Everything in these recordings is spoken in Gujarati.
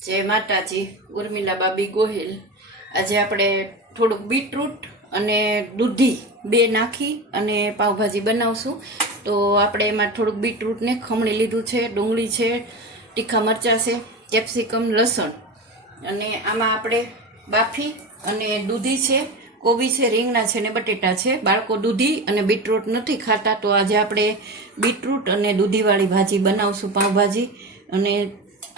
जय माताजी। उर्मिला बाबी गोहिल। आज આપણે થોડુંક બીટરૂટ અને દૂધી બે નાખી અને પાવભાજી બનાવશું। તો આપણે એમાં થોડુંક બીટરૂટને ખમણી લીધું છે, ડુંગળી છે, તીખા મરચાં છે, કેપ્સિકમ, લસણ અને આમાં આપણે બાફી અને દૂધી છે, કોબી છે, રીંગણા છે ને બટેટા છે। બાળકો દૂધી અને બીટરૂટ નથી ખાતા, તો આજે આપણે બીટરૂટ અને દૂધીવાળી ભાજી બનાવશું, પાવભાજી। અને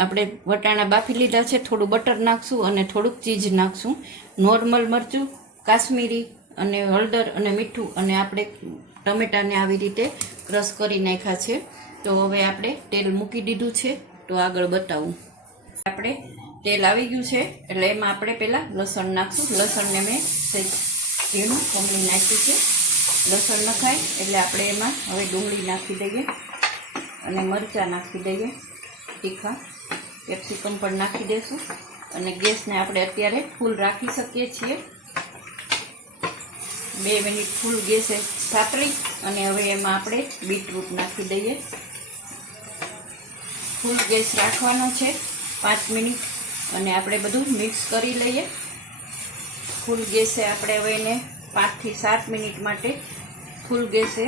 આપણે વટાણા બાફી લીધા છે, થોડું બટર નાખશું અને થોડુંક ચીઝ નાખશું, નોર્મલ મરચું, કાશ્મીરી અને હળદર અને મીઠું, અને આપણે ટમેટાને આવી રીતે ક્રશ કરી નાખ્યા છે। તો હવે આપણે તેલ મૂકી દીધું છે, તો આગળ બતાવું। આપણે તેલ આવી ગયું છે એટલે એમાં આપણે પહેલાં લસણ નાખશું। લસણને મેં ઝીણું ખમણી નાખ્યું છે। લસણ નખાય એટલે આપણે એમાં હવે ડુંગળી નાખી દઈએ અને મરચાં નાખી દઈએ, તીખા કેપ્સિકમ પણ નાખી દઈશું અને ગેસને આપણે અત્યારે ફૂલ રાખી શકીએ છીએ। 2 મિનિટ ફૂલ ગેસે સાતળી અને હવે એમાં આપણે બીટરૂટ નાખી દઈએ। ફૂલ ગેસ રાખવાનો છે 5 મિનિટ અને આપણે બધું મિક્સ કરી લઈએ। ફૂલ ગેસે આપણે હવે એને 5 થી 7 મિનિટ માટે ફૂલ ગેસે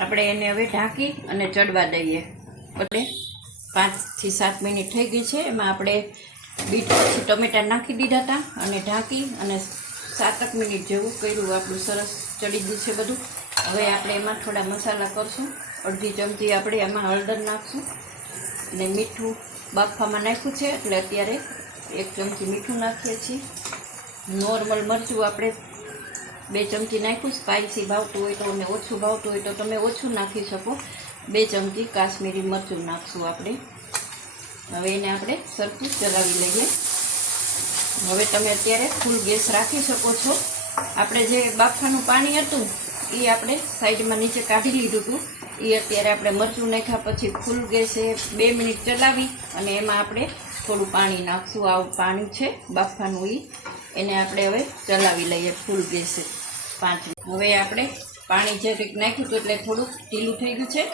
આપણે એને હવે ઢાંકી અને ચડવા દઈએ। એટલે 5 થી 7 મિનિટ થઈ ગઈ છે। એમાં આપણે બીટ પછી ટમેટા નાખી દીધા હતા અને ઢાંકી અને 7 મિનિટ જેવું કર્યું, આપણું સરસ ચડી ગયું છે બધું। હવે આપણે એમાં થોડા મસાલા કરશું। અડધી ચમચી આપણે એમાં હળદર નાખશું અને મીઠું બાફવામાં નાખ્યું છે એટલે અત્યારે 1 ચમચી મીઠું નાખીએ છીએ। નોર્મલ મરચું આપણે 2 ચમચી નાખ્યું। સ્પાઇસી ભાવતું હોય તો અને ઓછું ભાવતું હોય તો તમે ઓછું નાખી શકો। 2 ચમચી કાશ્મીરી મરચું નાખશું આપણે। હવે એને આપણે સરખું ચલાવી લઈએ। હવે તમે અત્યારે ફૂલ ગેસ રાખી શકો છો। આપણે જે બાફાનું પાણી હતું એ આપણે સાઈડમાં નીચે કાઢી લીધું હતું, એ અત્યારે આપણે મરચું નાખ્યા પછી ફૂલ ગેસે 2 મિનિટ ચલાવી અને એમાં આપણે થોડું પાણી નાખશું। આવું પાણી છે બાફાનું, એને આપણે હવે ચલાવી લઈએ ફૂલ ગેસે 5 મિનિટ। હવે આપણે પાણી જે કંઈક નાખ્યું હતું એટલે થોડુંક ઢીલું થઈ ગયું છે,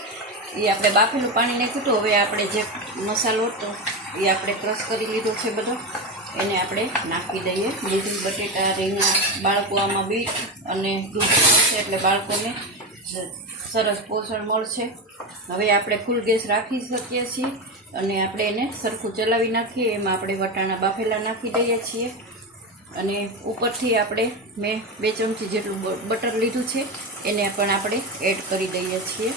એ આપણે બાફેલું પાણી નાખ્યું હતું। હવે આપણે જે મસાલો હતો એ આપણે ક્રશ કરી લીધો છે બધો, એને આપણે નાખી દઈએ। દૂધી, બટેટા, રીંગણા, બાળકો આમાં બીટ અને દૂધ છે એટલે બાળકોને સરસ પોષણ મળશે। હવે આપણે ફૂલ ગેસ રાખી શકીએ છીએ અને આપણે એને સરખું ચલાવી નાખીએ। એમાં આપણે વટાણા બાફેલા નાખી દઈએ છીએ અને ઉપરથી આપણે મેં 2 ચમચી જેટલું બટર લીધું છે એને પણ આપણે એડ કરી દઈએ છીએ।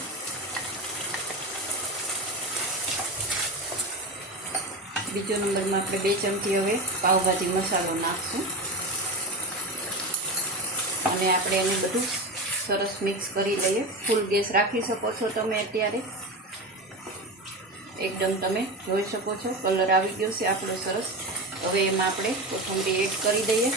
બીજો નંબરમાં આપણે 2 ચમચી હવે પાવભાજી મસાલો નાખશું અને આપણે એને બધું સરસ મિક્સ કરી લઈએ। ફૂલ ગેસ રાખી શકો છો તમે અત્યારે, એકદમ તમે જોઈ શકો છો કલર આવી ગયો છે આપણો સરસ। હવે એમાં આપણે કોથમરી એડ કરી દઈએ।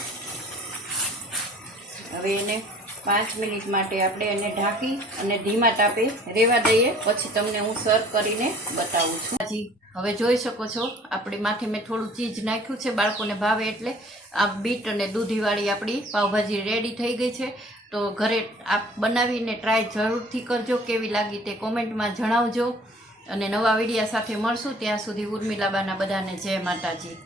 હવે એને 5 મિનિટ માટે આપણે એને ઢાંકી અને ધીમા તાપે રહેવા દઈએ, પછી તમને હું સર્વ કરીને બતાવું છું। હજી હવે જોઈ શકો છો આપણી માથે મેં થોડું ચીઝ નાખ્યું છે, બાળકોને ભાવે એટલે। આ બીટ અને દૂધીવાળી આપણી પાવભાજી રેડી થઈ ગઈ છે। તો ઘરે આપ બનાવીને ટ્રાય જરૂરથી કરજો, કેવી લાગી તે કોમેન્ટમાં જણાવજો અને નવા વિડીયા સાથે મળશું। ત્યાં સુધી ઉર્મિલાબાના બધાને જય માતાજી।